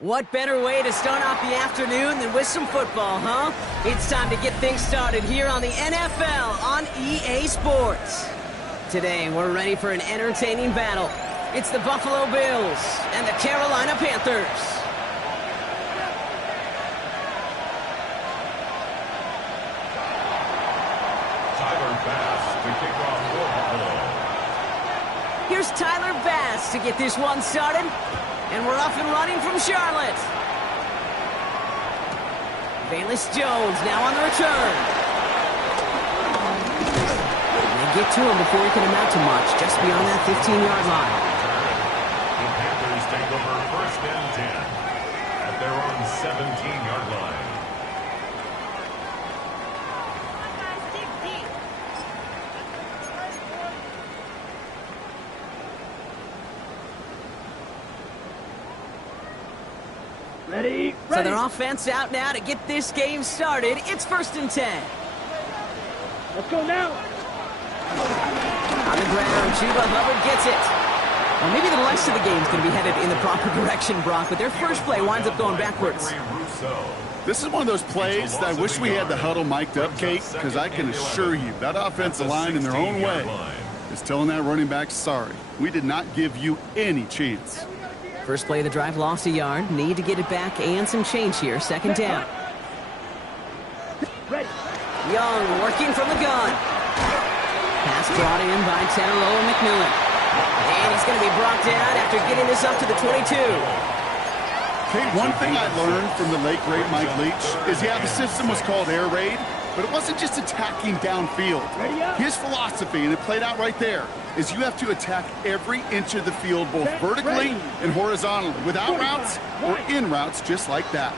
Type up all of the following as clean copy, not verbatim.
What better way to start off the afternoon than with some football, huh? It's time to get things started here on the NFL on EA Sports. Today, we're ready for an entertaining battle. It's the Buffalo Bills and the Carolina Panthers. Here's Tyler Bass to get this one started. And we're off and running from Charlotte. Bayless Jones now on the return. They get to him before he can amount to much, just beyond that 15-yard line. The Panthers take over first and 10 at their own 17-yard line. Ready? So their offense out now to get this game started. It's first and 10. Let's go now. On the ground, Chuba Hubbard gets it. Well, maybe the rest of the game's going to be headed in the proper direction, Brock, but their first play winds up going backwards. This is one of those plays that I wish we had the huddle mic'd up, Kate, because I can assure you that offensive line in their own way is telling that running back, sorry, we did not give you any chance. First play of the drive, lost a yard. Need to get it back and some change here. Second down. Young working from the gun. Pass brought in by Tannello McMillan. And he's going to be brought down after getting this up to the 22. Kate, one thing I learned from the late, great Mike Leach is, yeah, the system was called air raid, but it wasn't just attacking downfield. His philosophy, and it played out right there, is you have to attack every inch of the field, both vertically and horizontally, without routes or in routes, just like that.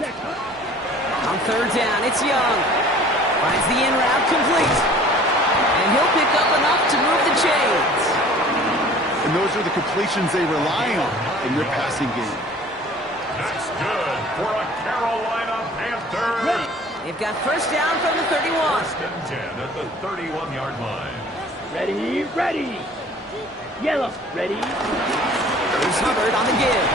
On third down, it's Young. Finds the in route complete. And he'll pick up enough to move the chains. And those are the completions they rely on in their passing game. That's good for a Carolina Panther. They've got first down from the 31. First and 10 at the 31-yard line. Ready, ready. Yellow, ready. There's Hubbard on the give.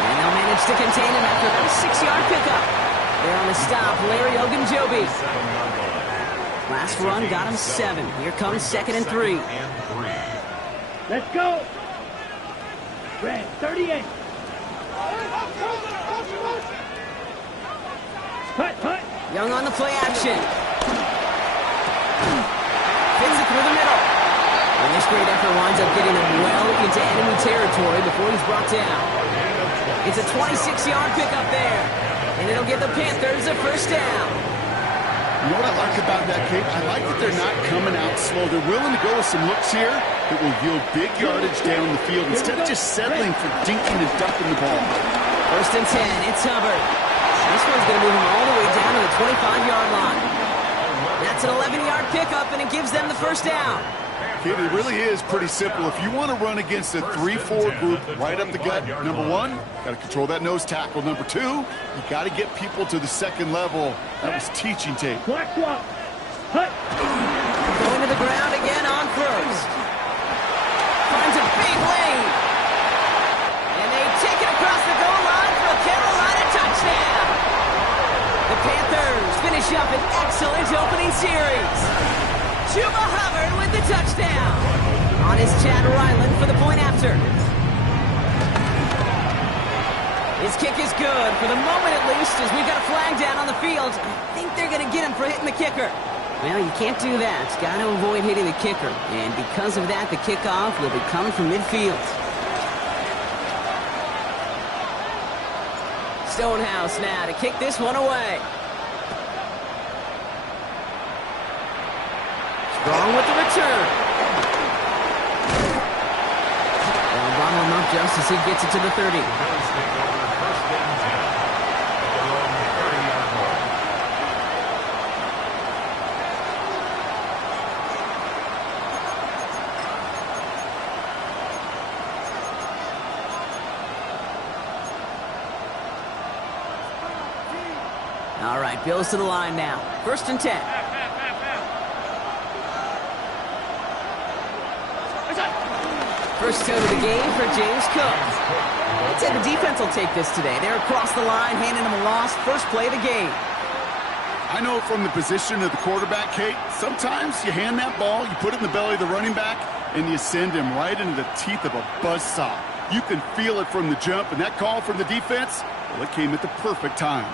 And they'll manage to contain him after a 6-yard pickup. They're on the stop, Larry Ogunjobi. Last run got him 7. Here comes second and 3. Let's go. Red, 38. Hut. Young on the play action. Fits it through the middle. And this great effort winds up getting him well into enemy territory before he's brought down. It's a 26-yard pickup there. And it'll give the Panthers a first down. You know what I like about that, Kate? I like that they're not coming out slow. They're willing to go with some looks here that will yield big yardage down the field instead of just settling for dinking and ducking the ball. First and 10, it's Hubbard. This one's going to move him all the way down to the 25-yard line. That's an 11-yard pickup, and it gives them the first down. Kid, it really is pretty simple. If you want to run against a 3-4 group right up the gut, number one, got to control that nose tackle. Number two, you got to get people to the second level. That was teaching tape. Black swap. Hut. Going to the ground again on first. Finds a big lane. And they take it across the goal line for a Carolina touchdown. The Panthers finish up an excellent opening series. Chuba Hubbard with the touchdown. On his Chad Ryland for the point after. His kick is good, for the moment at least, as we've got a flag down on the field. I think they're going to get him for hitting the kicker. Well, you can't do that. Got to avoid hitting the kicker. And because of that, the kickoff will be coming from midfield. Stonehouse now to kick this one away. Strong with the return. They'll bottle him up just as he gets it to the 30. All right, Bills to the line now. First and 10. First go to the game for James Cook. I'd say the defense will take this today. They're across the line, handing him a loss. First play of the game. I know from the position of the quarterback, Kate, sometimes you hand that ball, you put it in the belly of the running back, and you send him right into the teeth of a buzzsaw. You can feel it from the jump, and that call from the defense, well, it came at the perfect time.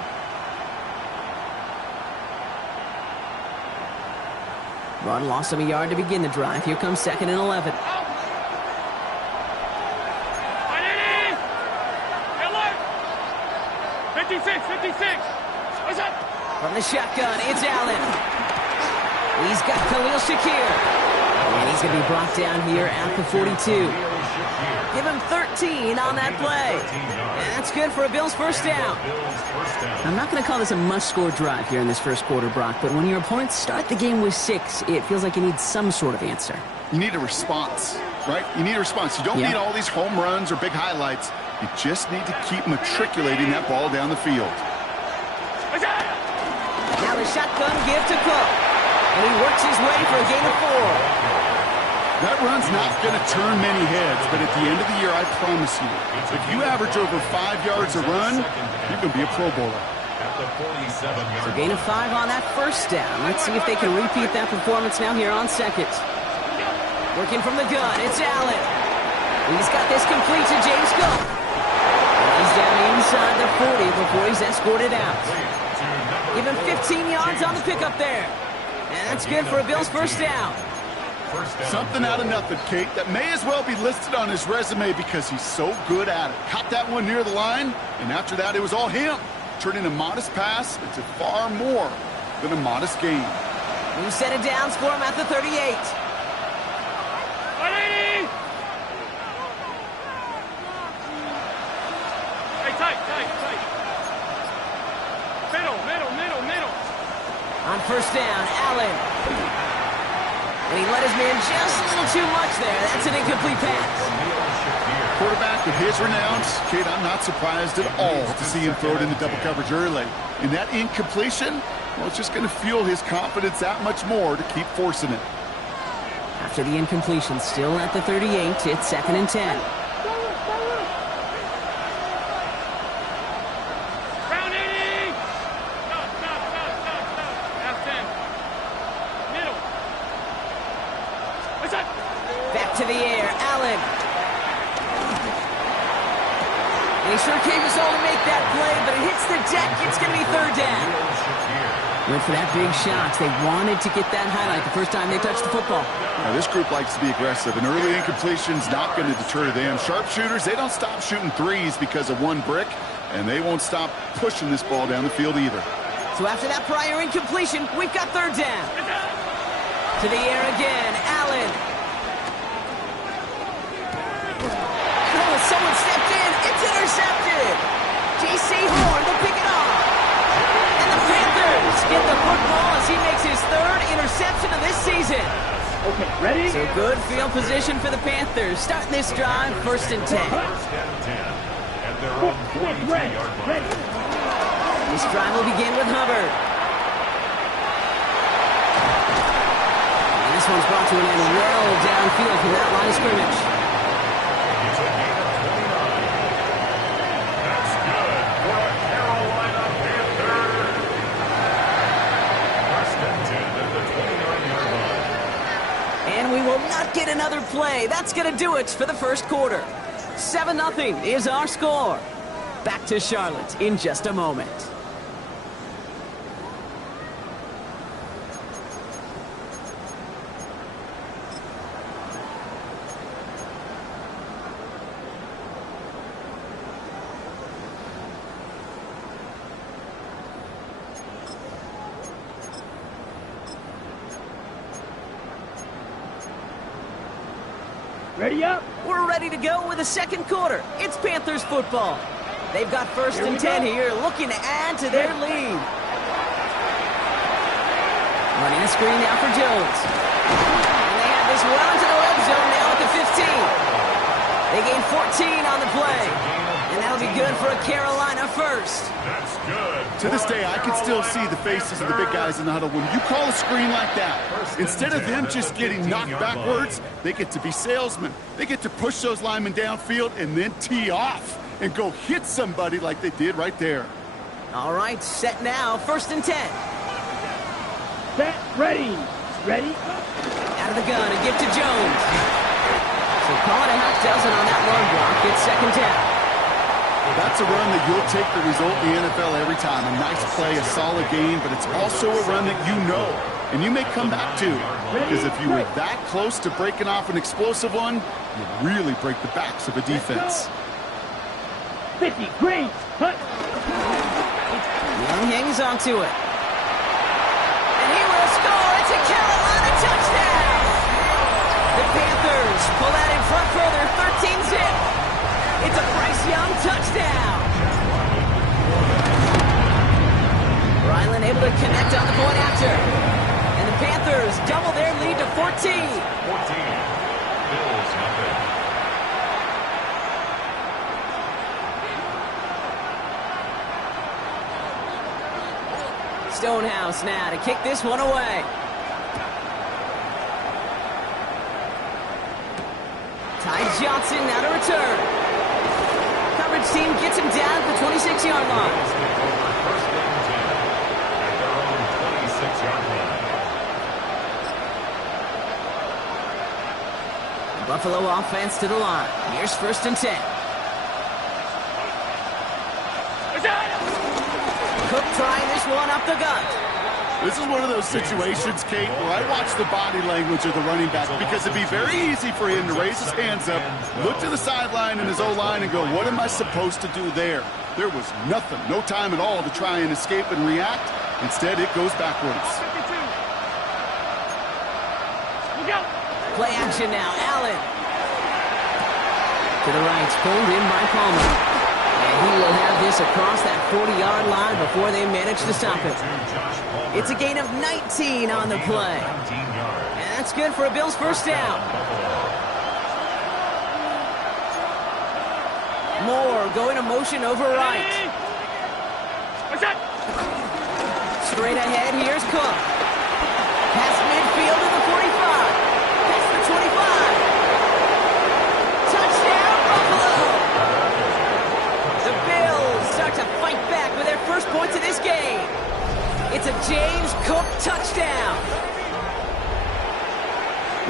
Rod lost him a yard to begin the drive. Here comes 2nd and 11. Alert! 56. What's up? From the shotgun, it's Allen. He's got Khalil Shakir. And he's going to be brought down here at the 42. Give him 13 on that play. And that's good for a Bills first down. I'm not going to call this a must-score drive here in this first quarter, Brock, but when your opponents start the game with 6, it feels like you need some sort of answer. You need a response, right? You need a response. You don't need all these home runs or big highlights. You just need to keep matriculating that ball down the field. Now the shotgun give to Cook. And he works his way for a gain of 4. That run's not going to turn many heads, but at the end of the year, I promise you, if you average over 5 yards a run, you're going to be a Pro Bowler. So gain of 5 on that first down. Let's see if they can repeat that performance now here on 2nd. Working from the gun, it's Allen. He's got this complete to James Cook. He's down inside the 40 before he's escorted out. Give him 15 yards on the pickup there. And that's good for a Bills first down. Something out of nothing, Kate, that may as well be listed on his resume because he's so good at it. Caught that one near the line, and after that, it was all him. Turning a modest pass into far more than a modest gain. New set of downs for him at the 38. 180! Hey, tight. Middle. On first down, Allen. And he let his man just a little too much there. That's an incomplete pass. Quarterback with his renowns, Kate, I'm not surprised at all to see him throw it into double coverage early. And that incompletion, well, it's just going to fuel his confidence that much more to keep forcing it. After the incompletion, still at the 38, it's 2nd and 10. Round 80! Stop. Half 10. Middle. What's up? Back to the air, Allen. And he sure came his all to make that play, but it hits the deck. It's going to be 3rd down. Went for that big shot. They wanted to get that highlight the first time they touched the football. Now, this group likes to be aggressive, and early incompletion's not going to deter them. Sharpshooters, they don't stop shooting threes because of one brick, and they won't stop pushing this ball down the field either. So after that prior incompletion, we've got 3rd down. To the air again, Allen. Oh, someone stepped in. It's intercepted. J.C. Horn will pick it off. And the Panthers get the football as he makes his 3rd interception of this season. Okay, ready? So good field position for the Panthers. Starting this drive, 1st and 10. At their own 42-yard line. Ready. This drive will begin with Hubbard. And this one's brought to an end well downfield from that line of scrimmage. It's a gain of 29. That's good for a Carolina Panther. 1st and 10 at the 29-yard line. And we will not get another play. That's going to do it for the first quarter. 7-0 is our score. Back to Charlotte in just a moment. Ready up? We're ready to go with the second quarter. It's Panthers football. They've got 1st and 10 here, looking to add to their lead. Running a screen now for Jones. And they have this well into the red zone now at the 15. They gain 14 on the play. And that'll be good for a Carolina first. That's good. To this day, I can still see the faces of the big guys in the huddle. When you call a screen like that, instead of them just getting knocked backwards, they get to be salesmen. They get to push those linemen downfield and then tee off and go hit somebody like they did right there. All right, set now, 1st and 10. Set, ready. Ready? Out of the gun and give to Jones. So call it a half dozen on that run block. It's 2nd down. That's a run that you'll take the result in the NFL every time. A nice play, a solid game, but it's also a run that you know and you may come back to. Because if you were that close to breaking off an explosive one, you really break the backs of a defense. 50, green, hut. Young hangs on to it. And he will score. It's a Carolina touchdown. The Panthers pull out in front for their 13-zip. It's a Bryce Young touchdown. Ryland able to connect on the point after. And the Panthers double their lead to 14. 14. Bills nothing. Stonehouse now to kick this one away. Ty Johnson now to return. Coverage team gets him down at the 26-yard line. First and 10 at their own 26-yard line. Buffalo offense to the line. Here's 1st and 10. Cook trying this one up the gut. This is one of those situations, Kate, where I watch the body language of the running back because it'd be very easy for him to raise his hands up, look to the sideline in his O-line and go, what am I supposed to do there? There was nothing, no time at all to try and escape and react. Instead, it goes backwards. Play action now, Allen. To the right, pulled in by Palmer. And he will have this across that 40-yard line before they manage to stop it. It's a gain of 19 on the play. And that's good for a Bills first down. Moore going to motion over right. Straight ahead, here's Cook. Past midfield to the 45. Past the 25. Touchdown, Buffalo! The Bills start to fight back with their first points of this game. It's a James Cook touchdown.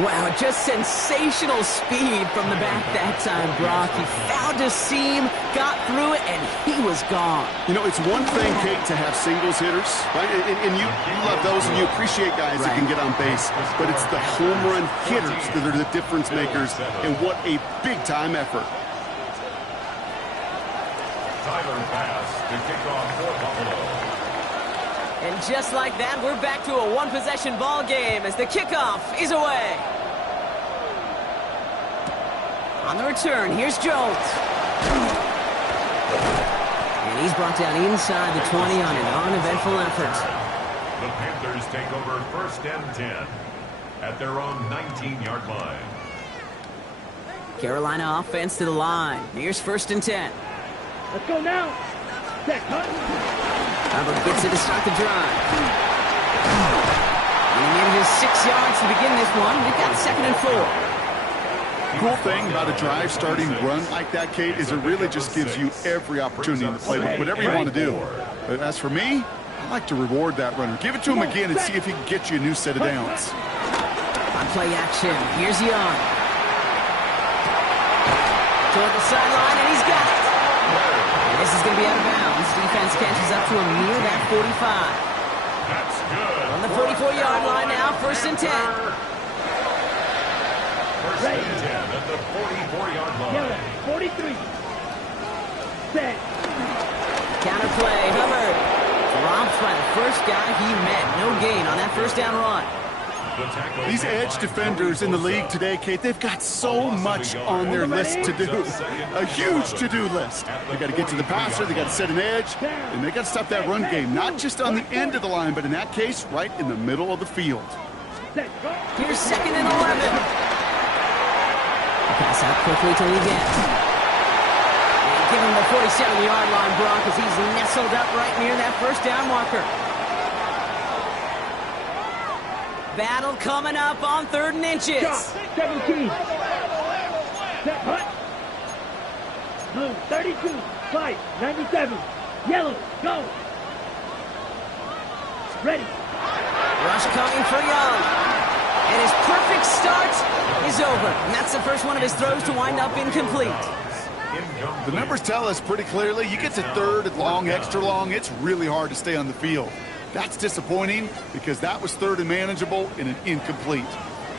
Wow, just sensational speed from the back that time, Brock. He found a seam, got through it, and he was gone. You know, it's one thing, Kate, to have singles hitters, right? And you love those and you appreciate guys that can get on base. But it's the home run hitters that are the difference makers, and what a big-time effort. Tyler pass to kick off for Buffalo. And just like that, we're back to a one-possession ball game as the kickoff is away. On the return, here's Jones. And he's brought down inside the 20 on an uneventful effort. The Panthers take over 1st and 10 at their own 19-yard line. Carolina offense to the line. Here's 1st and 10. Let's go now. Set, hut. Hubbard gets it to start the drive. He manages 6 yards to begin this one. We've got 2nd and 4. Cool thing about a drive starting run like that, Kate, is it really just gives you every opportunity in the playbook, whatever you want to do. But as for me, I like to reward that runner. Give it to him again and see if he can get you a new set of downs. On play action, here's Young. Toward the sideline, and he's got it. And this is going to be out of bounds. Defense catches up to him near that 45. That's good. On the 44-yard line now, 1st and 10. 1st and 10 at the 44-yard line. 43. Set. Counterplay, Hubbard. Dropped by the first guy he met. No gain on that 1st down run. These edge defenders in the league today, Kate, they've got so much on their list to do. A huge to-do list. They got to get to the passer, they got to set an edge, and they got to stop that run game, not just on the end of the line, but in that case, right in the middle of the field. Here's 2nd and 11. Pass out quickly to Leggett. And give him the the 47-yard line, Brock, as he's nestled up right near that first down marker. Battle coming up on 3rd and inches. Shot, 17. Set, hut. Blue, 32. Fight, 97. Yellow, go. Ready. Rush coming for Young. And his perfect start is over. And that's the first one of his throws to wind up incomplete. The numbers tell us pretty clearly, you get to 3rd and long, extra long, it's really hard to stay on the field. That's disappointing because that was 3rd and manageable and an incomplete.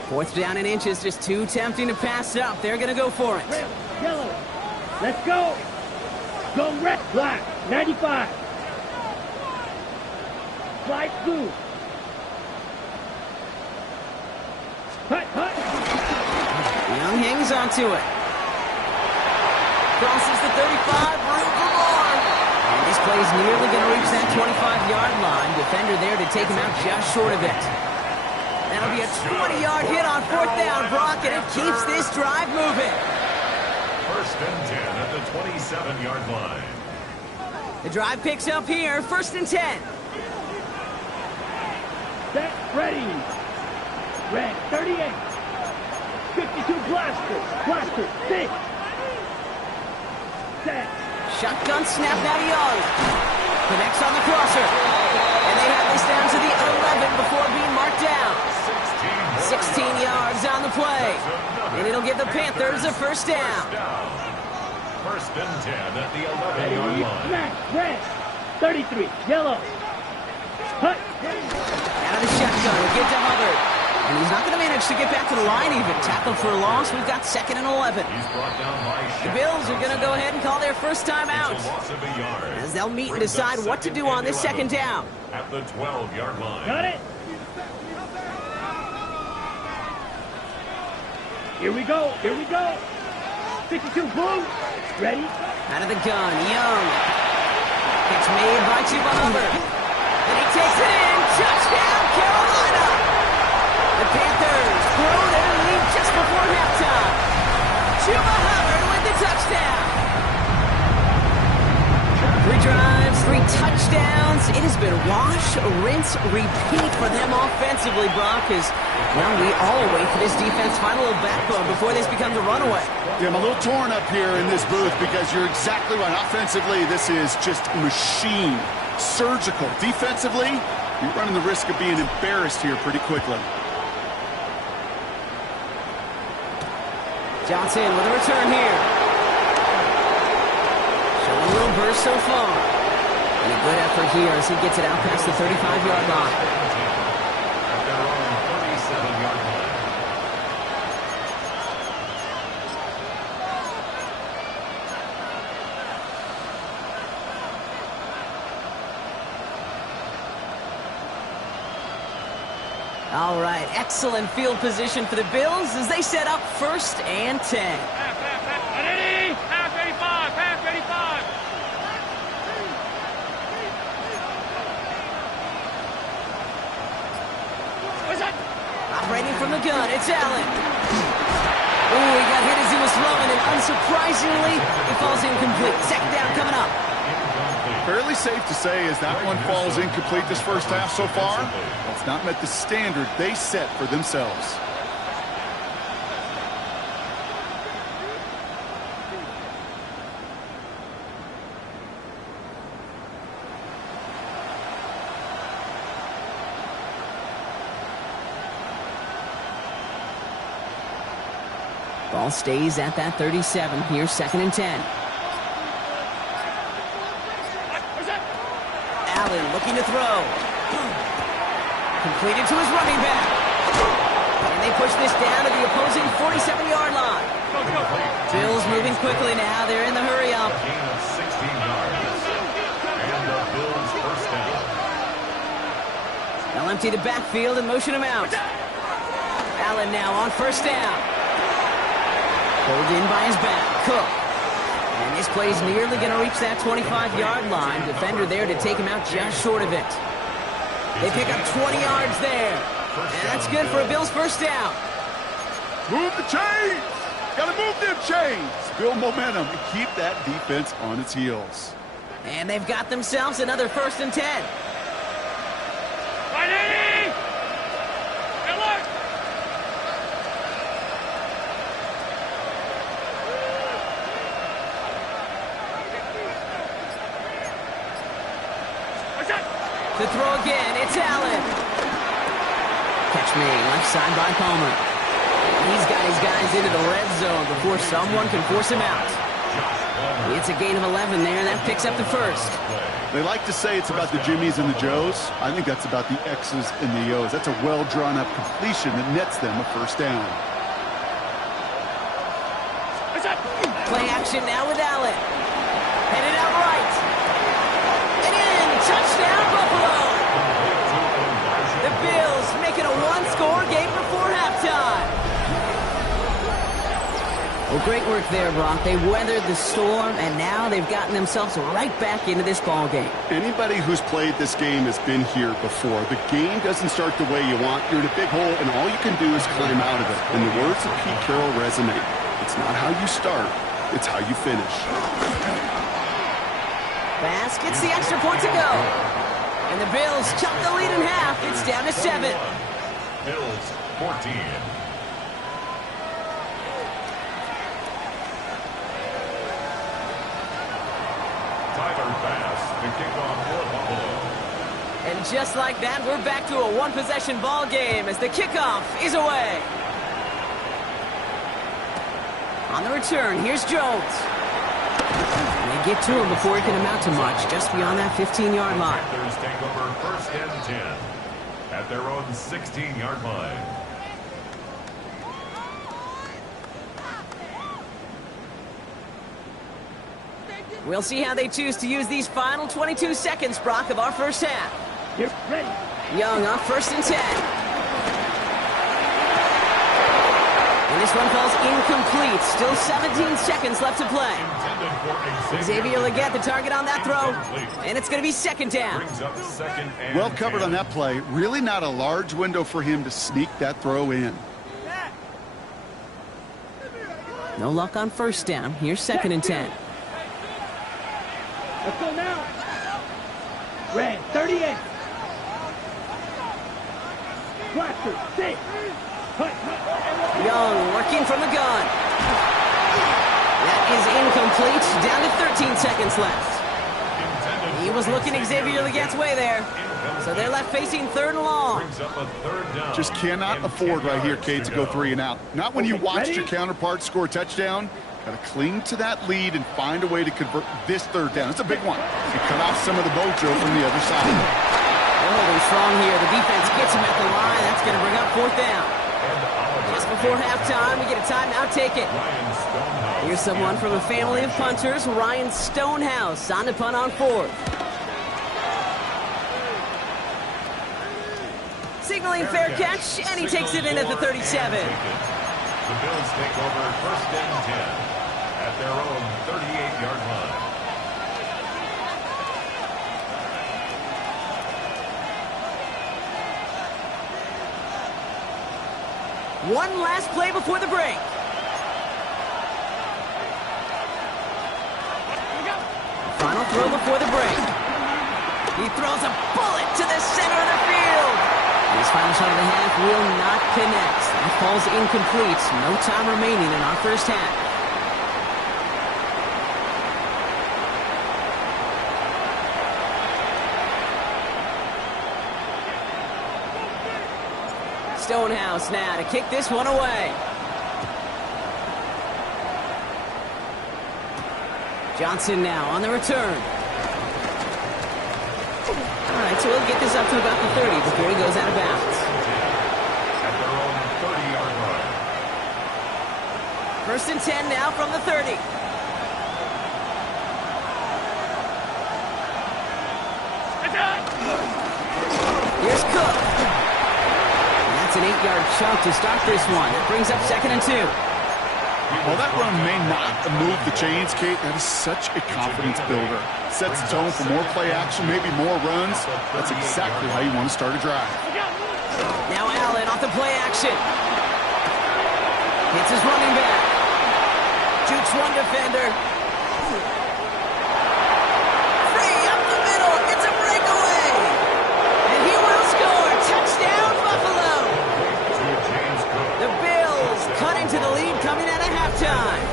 4th down and inches, just too tempting to pass up. They're going to go for it. Red, yellow. Let's go. Go red, black, 95. Slide blue. Hut, hut. Young hangs onto it. Crosses the 35, room for more. And this play is nearly going to reach that 25-yard line. Defender there to take him out just short of it. That'll be a 20-yard hit on 4th down, Brock, and it keeps this drive moving. 1st and 10 at the 27-yard line. The drive picks up here, 1st and 10. Set, ready. Red, 38. 52 blaster, blaster, 6. Set. Shotgun snap now to Young. Connects on the crosser. And they have this down to the 11 before being marked down. 16 yards on the play. And it'll give the Panthers a 1st down. 1st and 10 at the 11-yard Ready, line. smack, red. 33, yellow. Hut. Out of the shotgun, get to Hubbard. And he's not going to manage to get back to the line even. Tackled for a loss. We've got 2nd and 11. He's brought down by The Bills are going to go ahead and call their first time out, It's a loss of a yard. as they'll meet and decide what to do on this 2nd down. At the 12-yard line. Got it. Here we go, here we go. 52 blue. Ready. Out of the gun, Young. Catch made by Chuba Hubbard. And he takes it in. Touchdown, Carolina. The Panthers throw their lead just before halftime. Chuba Hubbard with the touchdown. 3 drives, 3 touchdowns. It has been wash, rinse, repeat for them offensively, Brock, as well, we all wait for this defense find a little backbone before this becomes a runaway. Yeah, I'm a little torn up here in this booth because you're exactly right. Offensively, this is just a machine. Surgical. Defensively, you're running the risk of being embarrassed here pretty quickly. Johnson with a return here. Showing a little burst so far. And a good effort here as he gets it out past the 35-yard line. At their own 37-yard line. All right, excellent field position for the Bills as they set up 1st and 10. Ready. Half 85, half 85. What's that? Operating from the gun, it's Allen. Ooh, he got hit as he was throwing, and unsurprisingly, he falls incomplete. 2nd down coming up. Fairly safe to say as that one falls incomplete this first half so far, it's not met the standard they set for themselves. Ball stays at that 37. Here's 2nd and 10. Allen looking to throw. Completed to his running back. And they push this down to the opposing 47-yard line. Bills moving quickly now. They're in the hurry up. Gain of 16 yards. And the Bills' 1st down. They'll empty the backfield and motion him out. Allen now on 1st down. Pulled in by his back. Cook. And this play is nearly going to reach that 25-yard line. Defender there to take him out just short of it. They pick up 20 yards there. And that's good for a Bills 1st down. Move the chains! Got to move them chains. Build momentum and keep that defense on its heels. And they've got themselves another 1st and 10. Right, Eddie! Good luck! To throw again, it's Allen. Catch me, left side by Palmer. He's got his guys into the red zone before someone can force him out. It's a gain of 11 there, and that picks up the 1st. They like to say it's about the Jimmies and the Joes. I think that's about the X's and the O's. That's a well-drawn-up completion that nets them a 1st down. Play action now with Allen. Headed out right. And in, touchdown Buffalo. The Bills making a 1-score game before halftime. Well, great work there, Brock. They weathered the storm, and now they've gotten themselves right back into this ball game. Anybody who's played this game has been here before. The game doesn't start the way you want. You're in a big hole, and all you can do is climb out of it. And the words of Pete Carroll resonate. It's not how you start, it's how you finish. Bass gets the extra point to go. And the Bills chop the lead in half. It's down to 7. Bills 14. Tyler Bass, the kickoff for Buffalo. And just like that, we're back to a 1-possession ball game as the kickoff is away. On the return, here's Jones. And they get to him before he can amount to much, just beyond that 15-yard line. Panthers take over 1st and 10 at their own 16-yard line. We'll see how they choose to use these final 22 seconds, Brock, of our 1st half. You're ready. Young on 1st and 10. And this one falls incomplete. Still 17 seconds left to play. Xavier Legette, the target on that throw. And it's going to be 2nd down. Well covered on that play. Really not a large window for him to sneak that throw in. No luck on 1st down. Here's 2nd and 10. Let's go now. Red, 38. Blaster, 6. Young working from the gun. That is incomplete. Down to 13 seconds left. He was looking Xavier Legette's way there. So they're left facing 3rd and long. Just cannot afford right here, Kate, to go 3 and out. Not when you watched your counterpart score a touchdown. Got to cling to that lead and find a way to convert this 3rd down. It's a big one. You cut off some of the mojo from the other side. They're holding strong here. The defense gets him at the line. That's going to bring up 4th down. Just before halftime, we get a timeout taken. Here's someone from a family of punters, Ryan Stonehouse, on to punt on 4th. Signaling fair catch, and he takes it in at the 37. The Bills take over 1st and 10 at their own 38-yard line. One last play before the break. Final throw before the break. He throws a bullet to the center of the field. His final shot of the half will not connect. That falls incomplete. No time remaining in our 1st half. Stonehouse now to kick this one away. Johnson now on the return. All right, so we'll get this up to about the 30 before he goes out of bounds. At their own 30-yard line. 1st and 10 now from the 30. Here's Cook. That's an 8-yard chunk to start this one. It brings up 2nd and 2. Well, that run may not move the chains, Kate. That is such a confidence builder. Sets the tone for more play action, maybe more runs. That's exactly how you want to start a drive. Now Allen off the play action. Hits his running back. Breaks one defender. Free up the middle. It's a breakaway. And he will score. Touchdown, Buffalo. The Bills cut into the lead coming out of halftime.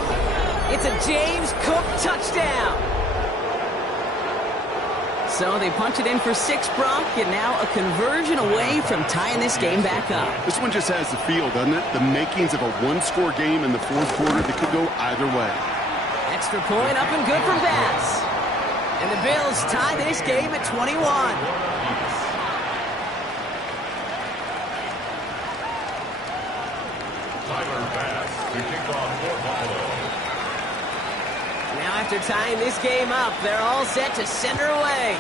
It's a James Cook touchdown. So they punch it in for 6, Brock, and now a conversion away from tying this game back up. This one just has the feel, doesn't it? The makings of a one-score game in the fourth quarter that could go either way. Extra point up and good for Bass. And the Bills tie this game at 21. Tyler Bass to kick off for Buffalo. Now after tying this game up, they're all set to send her away.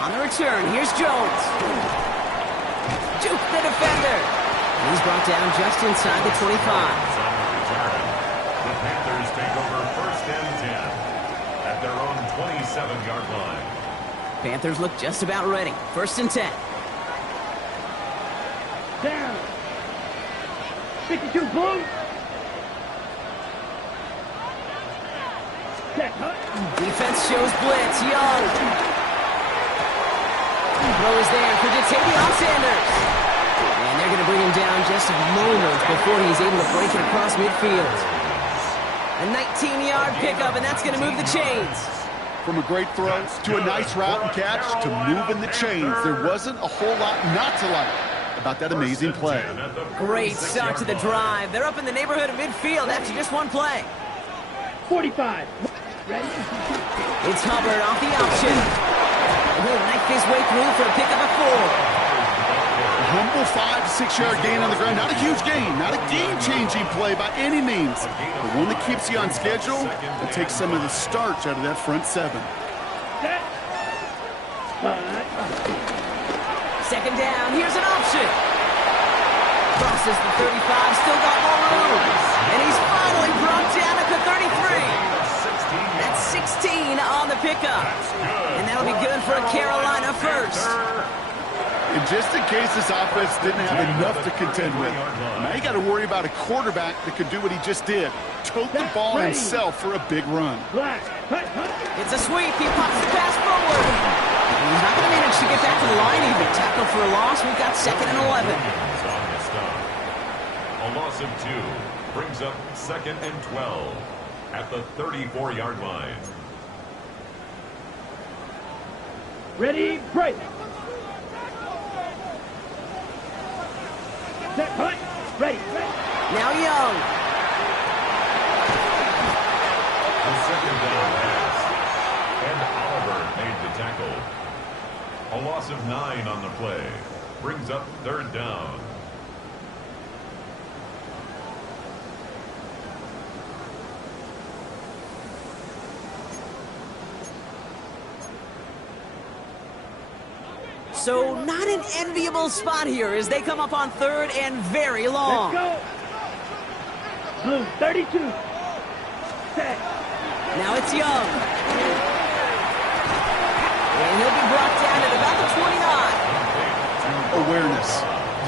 On the return, here's Jones. Juke the defender. He's brought down just inside the 25. On the return, the Panthers take over 1st and 10 at their own 27-yard line. Panthers look just about ready. 1st and 10. Down. 52 Blue. Set. Defense shows blitz. Young. Throw is there for Jatavion Sanders. And they're going to bring him down just a moment before he's able to break it across midfield. A 19-yard pickup, and that's going to move the chains. From a great throw to a nice route and catch to moving the chains, there wasn't a whole lot not to like about that amazing play. Great start to the drive. They're up in the neighborhood of midfield after just one play. 45. Ready? It's Hubbard off the option. He'll knife his way through for a pickup of 4. A humble 5 to 6 yard gain on the ground. Not a huge gain, not a game-changing play by any means, but one that keeps you on schedule and takes some of the starch out of that front 7. Set. 2nd down, here's an option. Crosses the 35, still got more room. And he's finally brought down at the 33. That's 16 on the pickup. And that'll be good for a Carolina first. And just in case this offense didn't have enough to contend with, now you got to worry about a quarterback that could do what he just did. Tote the ball himself for a big run. Black. It's a sweep. He pops the pass forward. He's not going to manage to get back to the line even. Tackle for a loss. We've got 2nd and 11. A loss of 2 brings up 2nd and 12 at the 34-yard line. Ready, break. Set, punt. Ready. Now Young. The 2nd down pass. And Oliver made the tackle. A loss of 9 on the play. Brings up 3rd down. So not an enviable spot here as they come up on 3rd and very long. Let's go. Blue, 32. Set. Now it's Young. And he'll be brought down at about the 29. Awareness.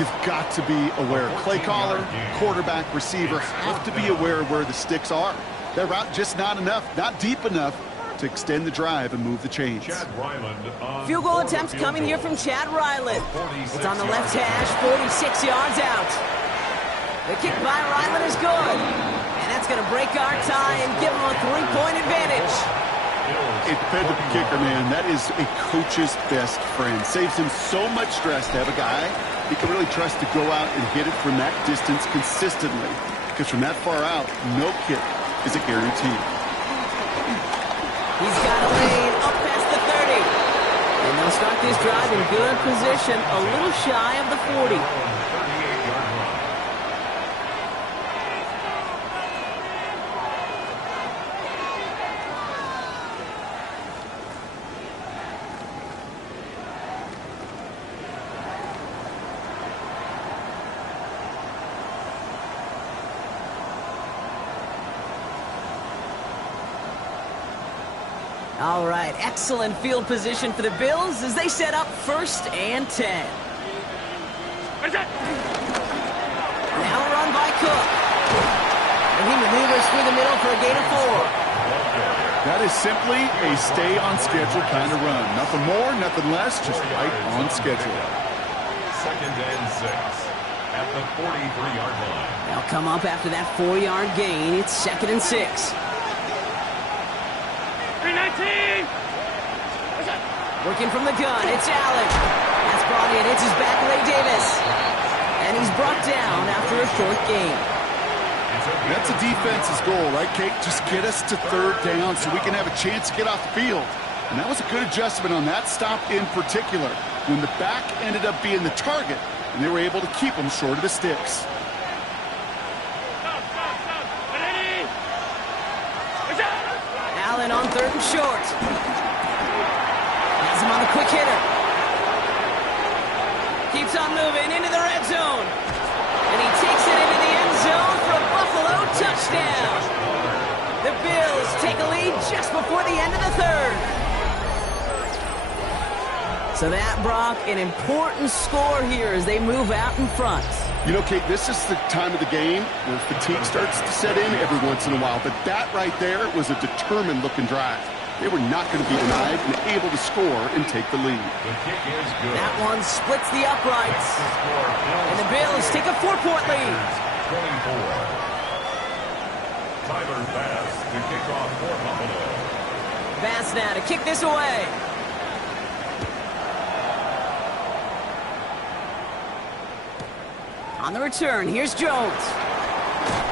You've got to be aware. Play caller, quarterback, receiver have to be aware of where the sticks are. That route just not enough, not deep enough to extend the drive and move the chains. Field goal attempts coming here from Chad Ryland. It's on the left hash, 46 yards out. The kick by Ryland is good. And that's going to break our tie and give him a 3-point advantage. A dependable kicker, man. That is a coach's best friend. Saves him so much stress to have a guy he can really trust to go out and hit it from that distance consistently. Because from that far out, no kick is a guarantee. He's got a lane up past the 30. And they'll start this drive in good position, a little shy of the 40. All right, excellent field position for the Bills as they set up 1st and 10. Now a run by Cook. And he maneuvers through the middle for a gain of 4. That is simply a stay-on-schedule kind of run. Nothing more, nothing less, just right on schedule. 2nd and 6 at the 43-yard line. They'll come up after that 4-yard gain. It's 2nd and 6. 319! Working from the gun, it's Allen. That's brought in, it's his back-lay Davis. And he's brought down after a short gain. That's a defense's goal, right, Kate? Just get us to 3rd down so we can have a chance to get off the field. And that was a good adjustment on that stop in particular, when the back ended up being the target, and they were able to keep them short of the sticks. Allen on 3rd and short. Has him on the quick hitter. Keeps on moving into the red zone. And he takes it into the end zone for a Buffalo touchdown. The Bills take a lead just before the end of the 3rd. So that, Brock, an important score here as they move out in front. You know, Kate, this is the time of the game where fatigue starts to set in every once in a while. But that right there was a determined-looking drive. They were not going to be denied and able to score and take the lead. The kick is good. That one splits the uprights. And the Bills take a 4-point lead. 24. Tyler Bass to kick off for Buffalo. Bass now to kick this away. On the return, here's Jones.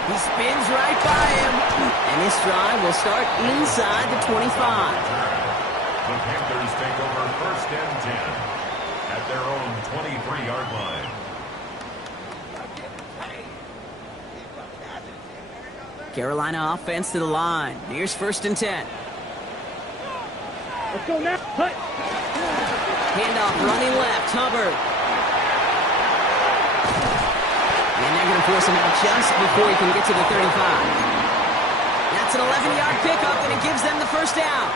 He spins right by him. And this drive will start inside the 25. The Panthers take over 1st and 10 at their own 23-yard line. Carolina offense to the line. Here's 1st and 10. Let's go now. Hut. Handoff running left. Hubbard. And they're going to force him out just before he can get to the 35. That's an 11-yard pickup, and it gives them the 1st down.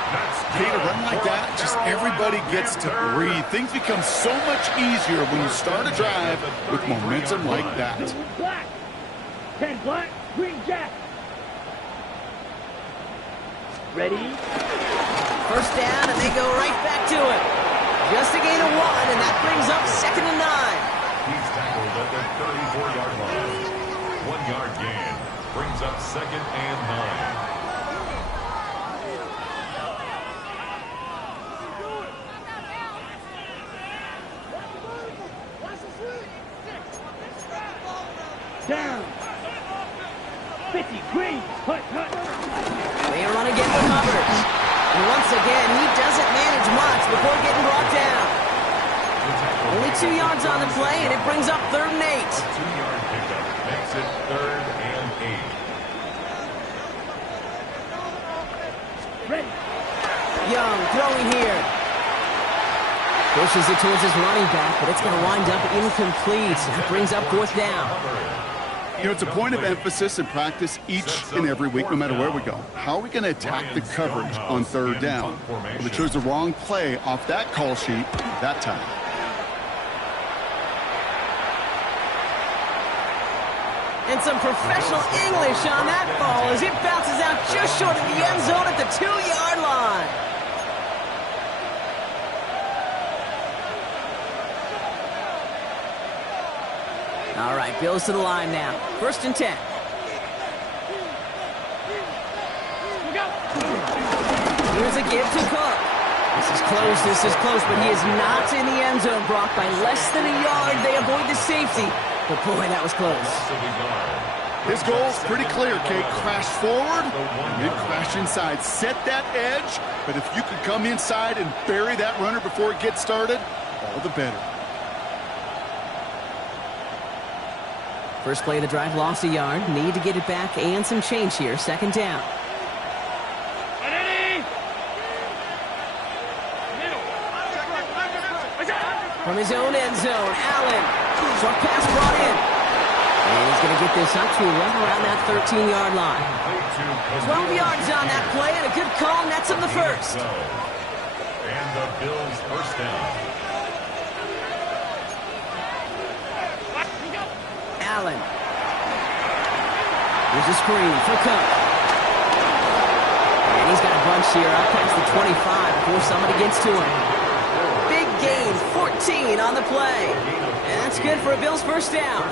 Kate, a run like that, just everybody gets to breathe. Things become so much easier when you start a drive with momentum like that. Black. 10 black, green jack. Ready? 1st down, and they go right back to it. Just a gain of 1, and that brings up 2nd and 9. He's tackled at the 34-yard line. 1-yard gain brings up 2nd and 9. Down. 50, green, hut, hut. They run again with Hubbard. And once again, he doesn't manage much before getting brought down. Only 2 yards on the play, and it brings up 3rd and 8. 2-yard pickup makes it 3rd and 8. Ready. Young throwing here. Pushes it towards his running back, but it's going to wind up incomplete. That brings up 4th down. You know, it's a point of emphasis in practice each and every week, no matter where we go. How are we going to attack the coverage on 3rd down? Well, they chose the wrong play off that call sheet that time. And some professional English on that ball as it bounces out just short of the end zone at the 2-yard line. All right, Bills to the line now. 1st and 10. Here's a give to Cook. This is close, but he is not in the end zone, Brock. By less than a yard, they avoid the safety. But boy, that was close. His goal is pretty clear, Kate. Crash forward and then crash inside. Set that edge, but if you could come inside and bury that runner before it gets started, all the better. First play of the drive, lost a yard. Need to get it back and some change here. 2nd down. From his own end zone, Allen. Short pass brought in. And he's going to get this up to right around that 13-yard line. 12 yards on that play, and a good call nets him the 1st. And the Bills 1st down. Allen Here's a screen for Cook. And he's got a bunch here up past the 25 before somebody gets to him. Big gain, 14 on the play. And that's good for a Bills first down.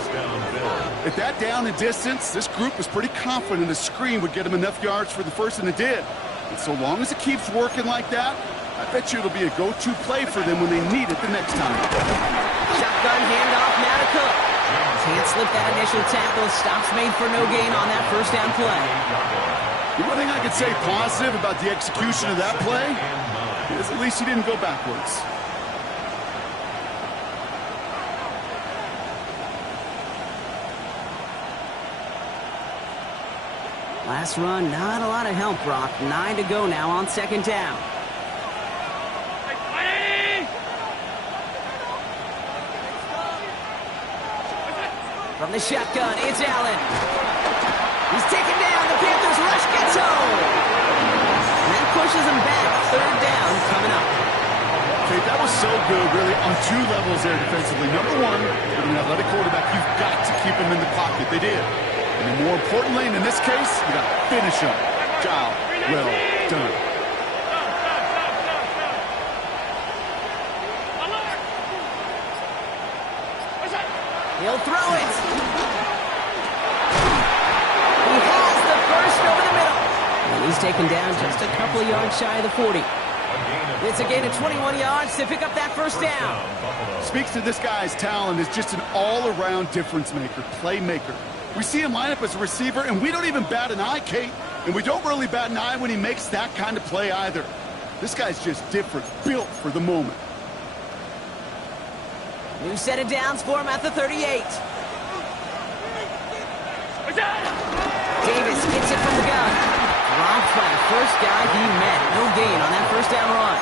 At that down and distance, this group was pretty confident a screen would get them enough yards for the first, and it did. And so long as it keeps working like that, I bet you it'll be a go-to play for them when they need it the next time. Shotgun handoff now to Cook. Can't slip that initial tackle. Stops made for no gain on that first down play. The one thing I could say positive about the execution of that play is at least he didn't go backwards. Last run, not a lot of help, Brock. 9 to go now on second down. From the shotgun, it's Allen. He's taken down. The Panthers rush gets home. And that pushes him back. Third down coming up. Okay, that was so good, really, on two levels there defensively. Number one, with an athletic quarterback, you've got to keep him in the pocket. They did. And more importantly, and in this case, you got to finish him. Job well done. He'll throw it. He has the first over the middle. And he's taken down just a couple of yards shy of the 40. It's a gain of 21 yards to pick up that first down. Speaks to this guy's talent as just an all-around difference maker, playmaker. We see him line up as a receiver, and we don't even bat an eye, Kate. And we don't really bat an eye when he makes that kind of play either. This guy's just different, built for the moment. New set of downs for him at the 38. Davis gets it from the gun. Dropped by the first guy he met. No gain on that first down run.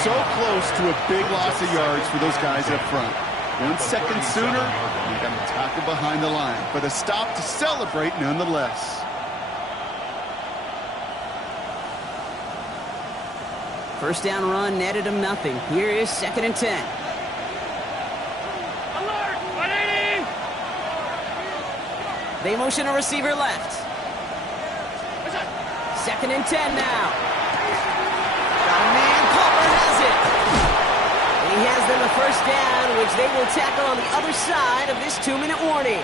So close to a big loss of yards for those guys up front. 1 second sooner, you got to tackle behind the line. But a stop to celebrate nonetheless. First down run netted him nothing. Here is 2nd and 10. They motion a receiver left. 2nd and 10 now. Got a man. Cooper has it. And he has them a first down, which they will tackle on the other side of this 2-minute warning.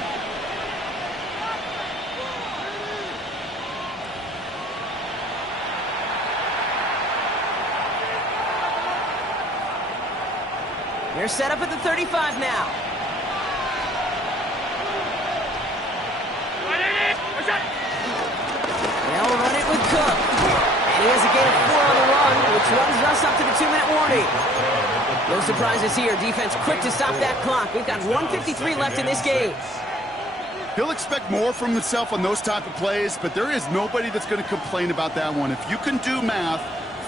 They're set up at the 35 now. They'll run it with Cook. And he has a gain of 4 on the run, which runs us up to the 2-minute warning. No surprises here. Defense quick to stop that clock. We've got 1:53 left in this game. He'll expect more from himself on those type of plays, but there is nobody that's going to complain about that one. If you can do math,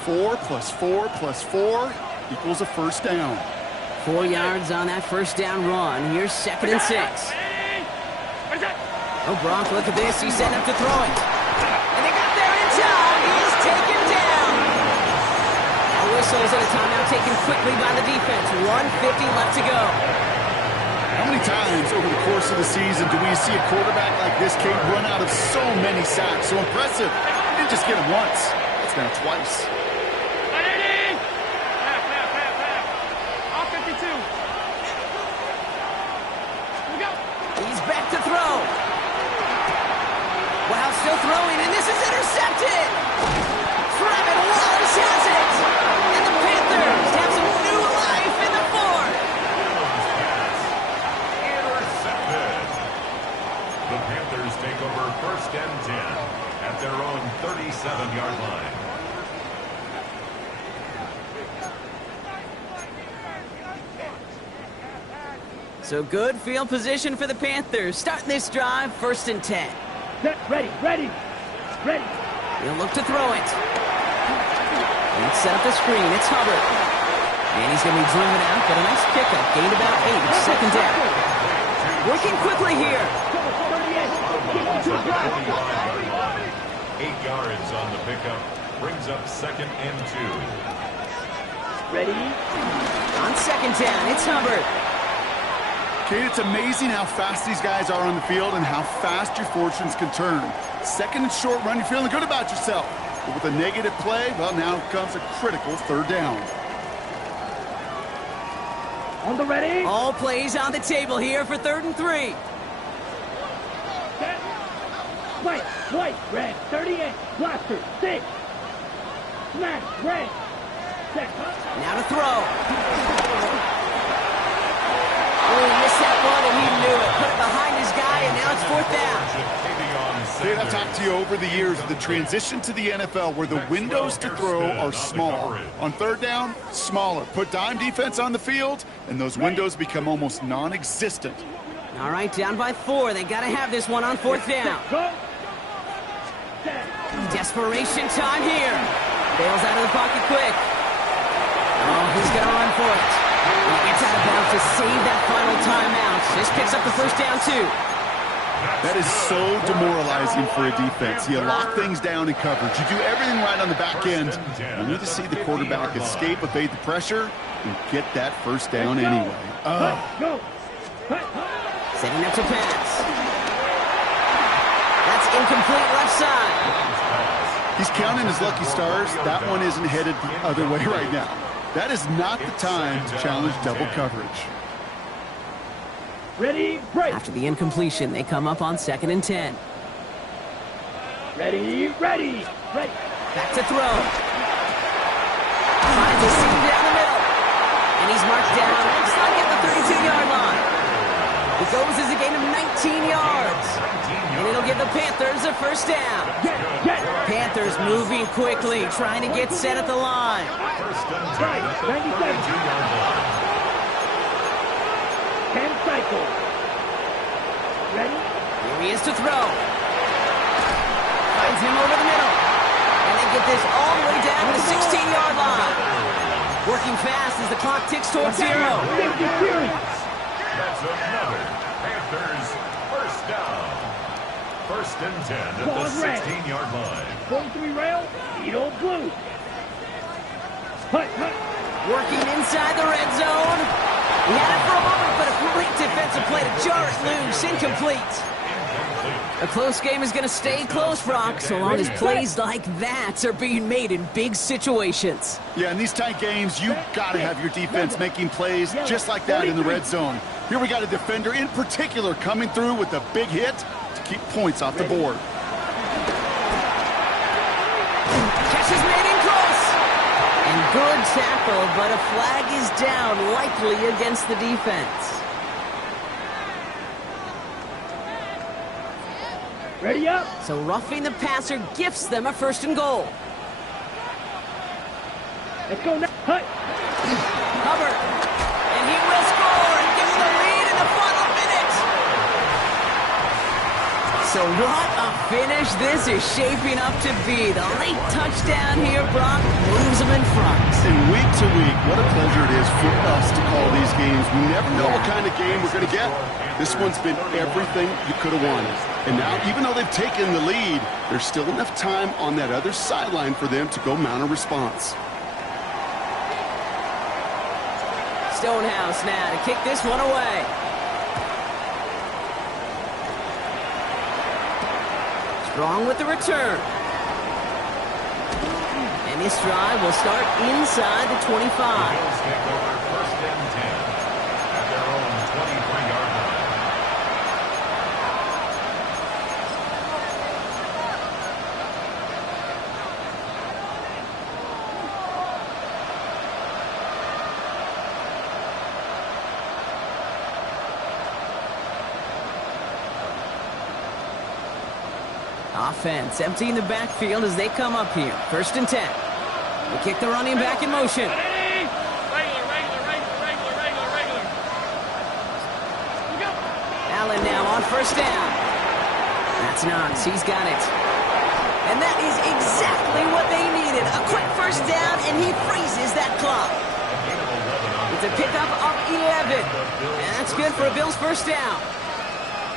4 plus 4 plus 4 equals a first down. 4 yards on that first down run. Here's 2nd and 6. Oh, Brock, look at this. He's setting up to throw it. And they got there in time. He's taken down. Now whistles and a timeout taken quickly by the defense. 1:50 left to go. How many times over the course of the season do we see a quarterback like this, Kate, run out of so many sacks? So impressive. He didn't just get him once. It's now twice. He's back to throw. Wow, still throwing, and this is intercepted. Trevin Wallace has it. And the Panthers have some new life in the 4th. Intercepted. The Panthers take over 1st and 10 at their own 37-yard line. So good field position for the Panthers. Starting this drive, 1st and 10. Ready. He'll look to throw it. Let's set up the screen. It's Hubbard. And he's going to be driven out, but a nice pickup. Gained about 8. 2nd down. Working quickly here. 8 yards on the pickup. Brings up 2nd and 2. Ready? On 2nd down, it's Hubbard. Kate, it's amazing how fast these guys are on the field and how fast your fortunes can turn. Second and short run, you're feeling good about yourself. But with a negative play, well, now comes a critical third down. On the ready. All plays on the table here for 3rd and 3. Set. White, red, 38, blaster, 6. Smash, red. Set. Now to throw. Oh, he missed that one, and he knew it. Put it behind his guy, and now it's 4th down. Kate, I've talked to you over the years of the transition to the NFL where the windows to throw are smaller. On 3rd down, smaller. Put dime defense on the field, and those windows become almost non-existent. All right, down by 4. They got to have this one on 4th down. Go. Desperation time here. Bails out of the pocket quick. Oh, he's going to run for it. He gets out of bounds to save that final timeout. This picks up the 1st down, too. That is so demoralizing for a defense. You lock things down in coverage. You do everything right on the back end. You need to see the quarterback escape, evade the pressure, and get that 1st down anyway. Go. Setting up to pass. That's incomplete left side. He's counting his lucky stars. That one isn't headed the other way right now. That is not the time to challenge double coverage. Ready, break. After the incompletion, they come up on 2nd and 10. Ready. Back to throw. Finds a seam down the middle. And he's marked down. Looks like at the 32-yard line. It goes as a gain of 19 yards. And it'll give the Panthers a 1st down. Panthers moving quickly, trying to get set at the line. Right, 97. 10 cycles. Ready? Here he is to throw. Finds him over the middle. And they get this all the way down to the 16-yard line. Working fast as the clock ticks towards 0. That's another Panthers 1st down. 1st and 10 at the 16-yard line. 43 rail, Edo blue. Working inside the red zone. He had it for a moment, but a great defensive play to jar it loose. Incomplete. A close game is going to stay close, Brock, so long as plays like that are being made in big situations. Yeah, in these tight games, you've got to have your defense making plays just like that in the red zone. Here we got a defender in particular coming through with a big hit to keep points off the board. Catch is made in close. And good tackle, but a flag is down, likely against the defense. Ready up. So roughing the passer gifts them a 1st and goal. Let's go now. Hut. Hubbard. And he will score and give them the lead in the final minute. So what a finish this is shaping up to be. The late touchdown here, Brock, moves them in front. And week to week, what a pleasure it is for us to call these games. We never know what kind of game we're going to get. This one's been everything you could have wanted. And now, even though they've taken the lead, there's still enough time on that other sideline for them to go mount a response. Stonehouse now to kick this one away. Strong with the return. And this drive will start inside the 25. Bills take over 1st and 10 at their own 23-yard line. Offense emptying the backfield as they come up here. 1st and 10. They kick the running back in motion. Allen now on 1st down. That's Knox. He's got it. And that is exactly what they needed. A quick 1st down, and he freezes that clock. It's a pickup of 11. And that's good for a Bills 1st down.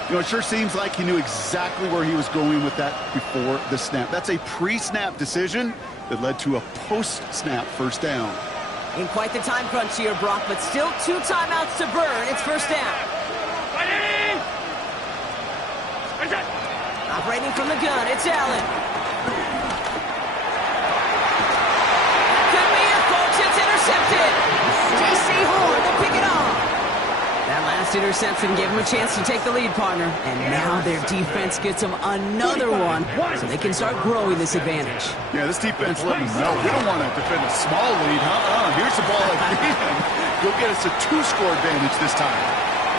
You know, it sure seems like he knew exactly where he was going with that before the snap. That's a pre-snap decision that led to a post-snap 1st down. In quite the time crunch here, Brock, but still 2 timeouts to burn. It's 1st down. Operating from the gun, it's Allen. That could be it, folks. It's intercepted. J.C. Horn to pick it off. That last interception gave them a chance to take the lead, partner. And now their defense gets them another one, so they can start growing this advantage. Yeah, this defense let them know. We don't want to defend a small lead. Here's the ball again. Go get us a 2-score advantage this time.